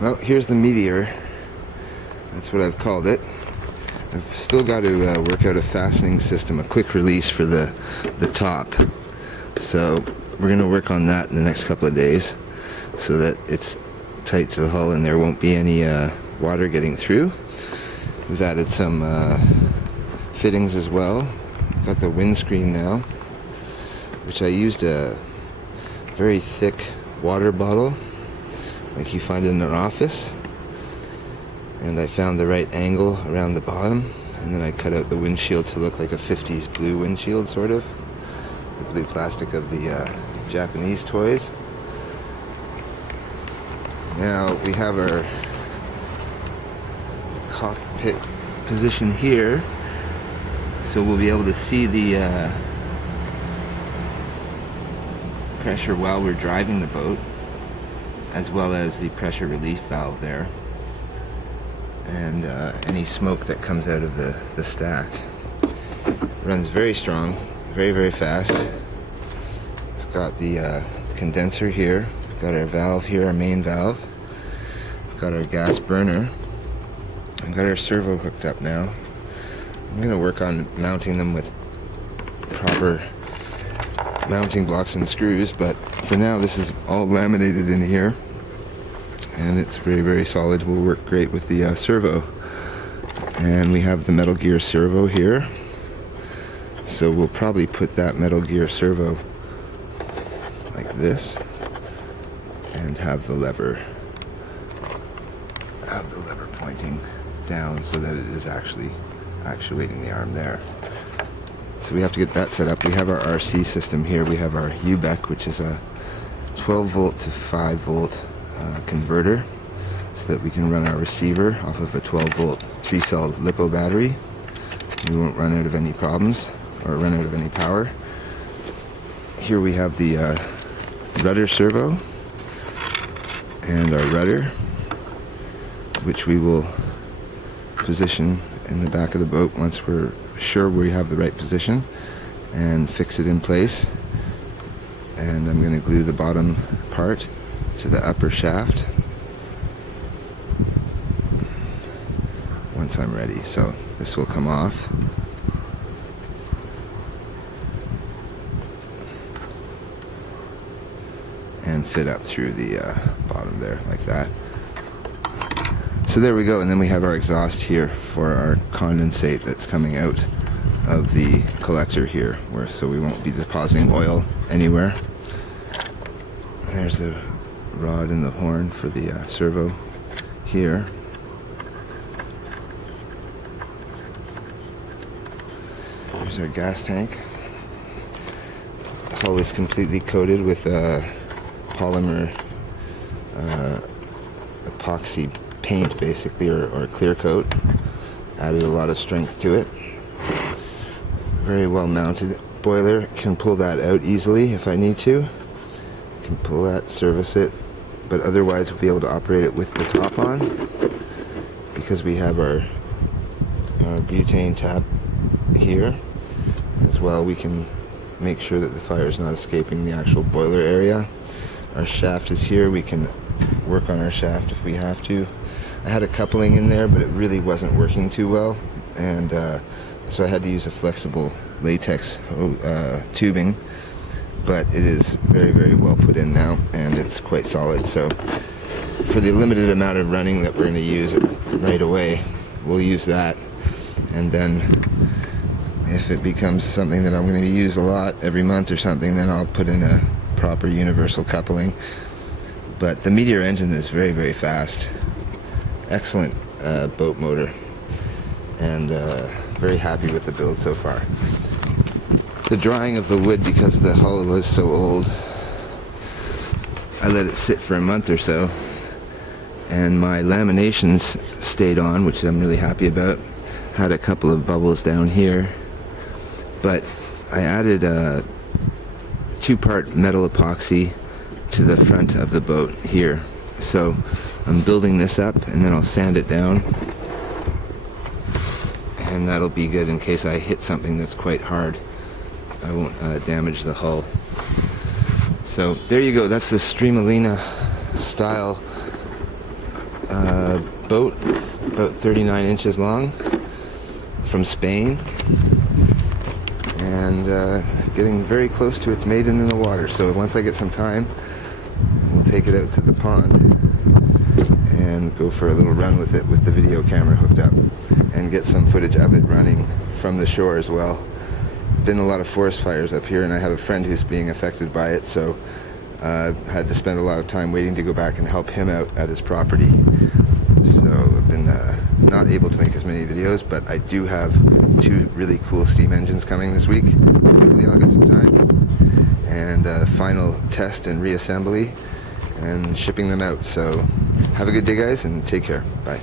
Well, here's the Meteor. That's what I've called it. I've still got to work out a fastening system, a quick release for the top. So we're going to work on that in the next couple of days so that it's tight to the hull and there won't be any water getting through. We've added some fittings as well. Got the windscreen now, which I used a very thick water bottle like you find in an office, and I found the right angle around the bottom, and then I cut out the windshield to look like a 50s blue windshield, sort of the blue plastic of the Japanese toys. Now we have our cockpit position here, so we'll be able to see the pressure while we're driving the boat, as well as the pressure relief valve there, and any smoke that comes out of the stack. Runs very strong, very, very fast. We've got the condenser here, we've got our valve here, our main valve. We've got our gas burner. I've got our servo hooked up now. I'm going to work on mounting them with proper mounting blocks and screws, but for now this is all laminated in here and it's very, very solid. Will work great with the servo. And we have the Metal Gear servo here, so we'll probably put that Metal Gear servo like this and have the lever pointing down so that it is actually actuating the arm there. So we have to get that set up. We have our RC system here. We have our UBEC, which is a 12 volt to 5 volt converter, so that we can run our receiver off of a 12 volt 3-cell LiPo battery. We won't run out of any problems or run out of any power. Here we have the rudder servo and our rudder, which we will position in the back of the boat once we're sure we have the right position, and fix it in place. And I'm going to glue the bottom part to the upper shaft once I'm ready. So this will come off. And fit up through the bottom there like that. So there we go, and then we have our exhaust here for our condensate that's coming out of the collector here, so we won't be depositing oil anywhere. There's the rod and the horn for the servo here. Here's our gas tank. Hull is completely coated with polymer epoxy paint, basically, or clear coat. Added a lot of strength to it. Very well mounted boiler. Can pull that out easily if I need to. Can pull that, service it, but otherwise we'll be able to operate it with the top on, because we have our butane tap here as well. We can make sure that the fire is not escaping the actual boiler area. Our shaft is here. We can work on our shaft if we have to. I had a coupling in there, but it really wasn't working too well, and so I had to use a flexible latex tubing, but it is very, very well put in now, and it's quite solid. So for the limited amount of running that we're going to use right away, we'll use that, and then if it becomes something that I'm going to use a lot every month or something, then I'll put in a proper universal coupling. But the Meteor engine is very, very fast. Excellent boat motor, and very happy with the build so far. The drying of the wood, because the hull was so old, I let it sit for a month or so, and my laminations stayed on, which I'm really happy about. Had a couple of bubbles down here, but I added a 2-part metal epoxy to the front of the boat here. So I'm building this up, and then I'll sand it down, and that'll be good in case I hit something that's quite hard. I won't damage the hull. So there you go. That's the Streamlinia style boat, about 39 inches long, from Spain, and getting very close to its maiden in the water. So once I get some time, we'll take it out to the pond and go for a little run with it with the video camera hooked up, and get some footage of it running from the shore as well. Been a lot of forest fires up here, and I have a friend who's being affected by it, so had to spend a lot of time waiting to go back and help him out at his property. So I've been not able to make as many videos, but I do have 2 really cool steam engines coming this week. Hopefully I'll get some time. And final test and reassembly and shipping them out. So have a good day, guys, and take care. Bye.